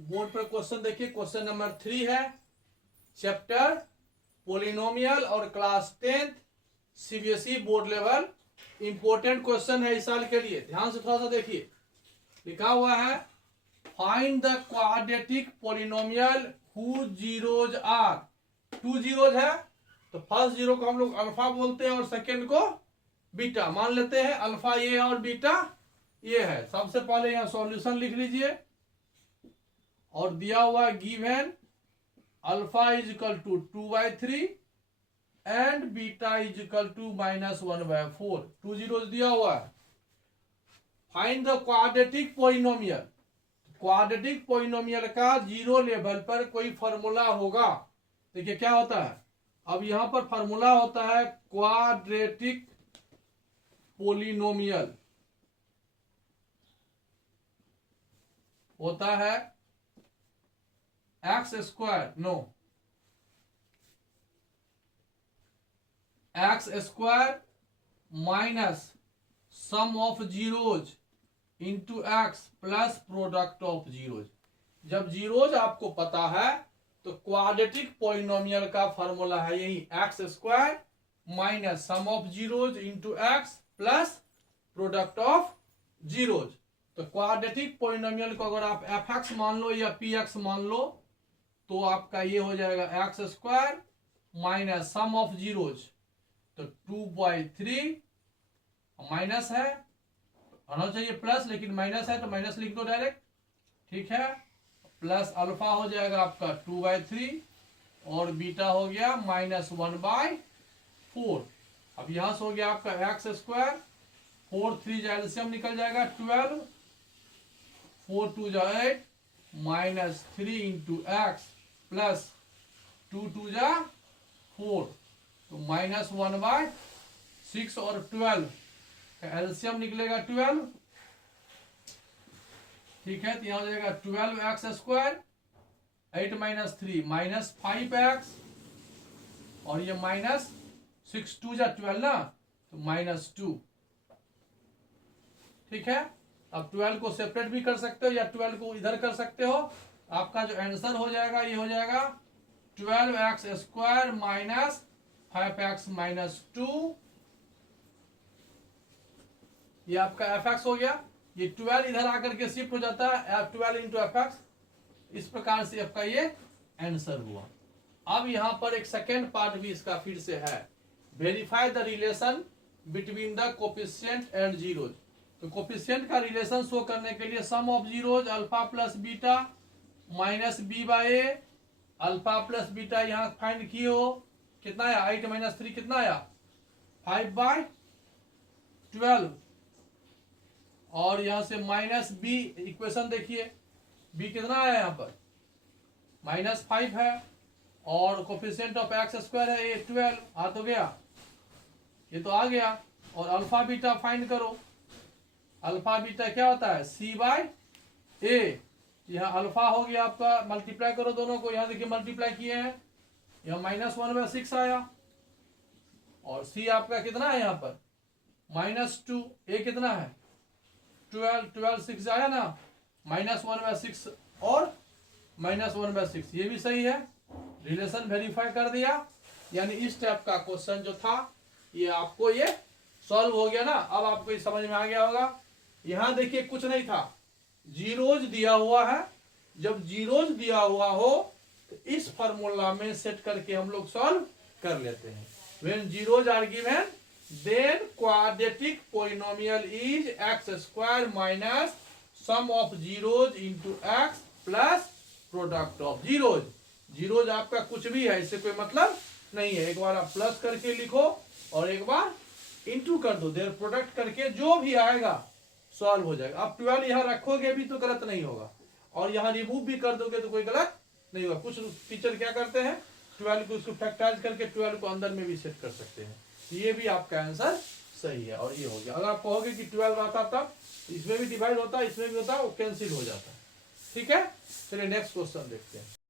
Board पर question देखिए, question number 3 है, चैप्टर पोलिनोमियल और class 10th CBSE board level. Important question है इस साल के लिए, ध्यान से थोड़ा सा देखिए। लिखा हुआ है find the quadratic polynomial who zeros are. 2 zeros है तो फर्स्ट जीरो को हम लोग अल्फा बोलते हैं और सेकेंड को बीटा मान लेते हैं। अल्फा ये और बीटा ये है। सबसे पहले यहां सॉल्यूशन लिख लीजिए और दिया हुआ given alpha is equal to 2/3 and beta is equal to -1/4। 2 zeros दिया हुआ है। Find the quadratic polynomial. Quadratic polynomial का जीरो लेवल पर कोई फॉर्मूला होगा। देखिए क्या होता है, अब यहां पर फॉर्मूला होता है क्वाड्रेटिक पोलिनोमियल होता है x square minus sum of zeros into x plus product of zeros. जब जीरोज आपको पता है तो क्वाड्रेटिक पोलिनोमियल का फॉर्मूला है यही x square minus sum of zeros into x plus product of zeros. तो क्वाड्रेटिक पोलिनोमियल को अगर आप एफ एक्स मान लो या पी एक्स मान लो तो आपका ये हो जाएगा x square minus sum of zeros, तो 2/3 माइनस है, होना चाहिए प्लस लेकिन माइनस है तो माइनस लिख दो डायरेक्ट, ठीक है। प्लस अल्फा हो जाएगा आपका 2/3 और बीटा हो गया -1/4। अब यहां से हो गया आपका एक्स स्क्वायर, 4 3 एलसीएम निकल जाएगा 12, 4 2 जा 8 -3 इंटू एक्स प्लस 2 2 जा 4, तो -1/6 और 12 एलसीएम निकलेगा 12, ठीक है। तो यहां हो जाएगा 12x स्क्वायर 8 - 3 -5x और ये -6 2 जा 12 ना, तो -2, ठीक है। अब 12 को सेपरेट भी कर सकते हो या 12 को इधर कर सकते हो। आपका जो आंसर हो जाएगा ये हो जाएगा 12x स्क्वायर माइनस 5x -2, ये आपका एफ एक्स हो गया। ये 12 इधर आकर के शिफ्ट हो जाता है 12 इंटू एफ एक्स। इस प्रकार से आपका ये आंसर हुआ। अब यहां पर एक सेकेंड पार्ट भी इसका फिर से है, verify the relation between the coefficient and zeros. तो कोफिशिएंट का रिलेशन शो करने के लिए sum of zeros alpha plus beta minus b/a, alpha plus beta यहां फाइंड किए हो, कितना आया 8 - 3 कितना आया 5/12 और यहां से -b इक्वेशन देखिए, b कितना आया यहां पर -5 है और कोफिशिएंट ऑफ एक्स स्क्वायर है ये 12, आ तो गया, ये तो आ गया। और अल्फा बीटा फाइंड करो। अल्फा बीटा क्या होता है c/a। यहाँ अल्फा हो गया आपका, मल्टीप्लाई करो दोनों को, यहां देखिए मल्टीप्लाई किए हैं, यहाँ -1/6 आया और c आपका कितना है यहाँ पर -2, a कितना है 12 6 आया ना, -1/6 और -1/6, ये भी सही है। रिलेशन वेरीफाई कर दिया, यानी इस टाइप का क्वेश्चन जो था ये आपको ये सॉल्व हो गया ना। अब आपको ये समझ में आ गया होगा। यहां देखिए कुछ नहीं था, जीरोज दिया हुआ है। जब जीरोज दिया हुआ हो तो इस फॉर्मूला में सेट करके हम लोग सॉल्व कर लेते हैं। When zeros are given then quadratic polynomial is x square minus sum of zeros into x plus product of zeros। Zeros आपका कुछ भी है, इससे कोई मतलब नहीं है। एक बार आप प्लस करके लिखो और एक बार इंटू कर दो, देर प्रोडक्ट करके जो भी आएगा सॉल्व हो जाएगा। आप 12 यहाँ रखोगे भी तो गलत नहीं होगा और यहाँ रिमूव भी कर दोगे तो कोई गलत नहीं होगा। कुछ टीचर क्या करते हैं 12 को उसको फैक्टराइज करके 12 को अंदर में भी सेट कर सकते हैं। ये भी आपका आंसर सही है और ये हो गया। अगर आप कहोगे कि 12 आता तब इसमें भी डिवाइड होता, इसमें भी होता, वो कैंसिल हो जाता है, ठीक है। चलिए नेक्स्ट क्वेश्चन देखते हैं।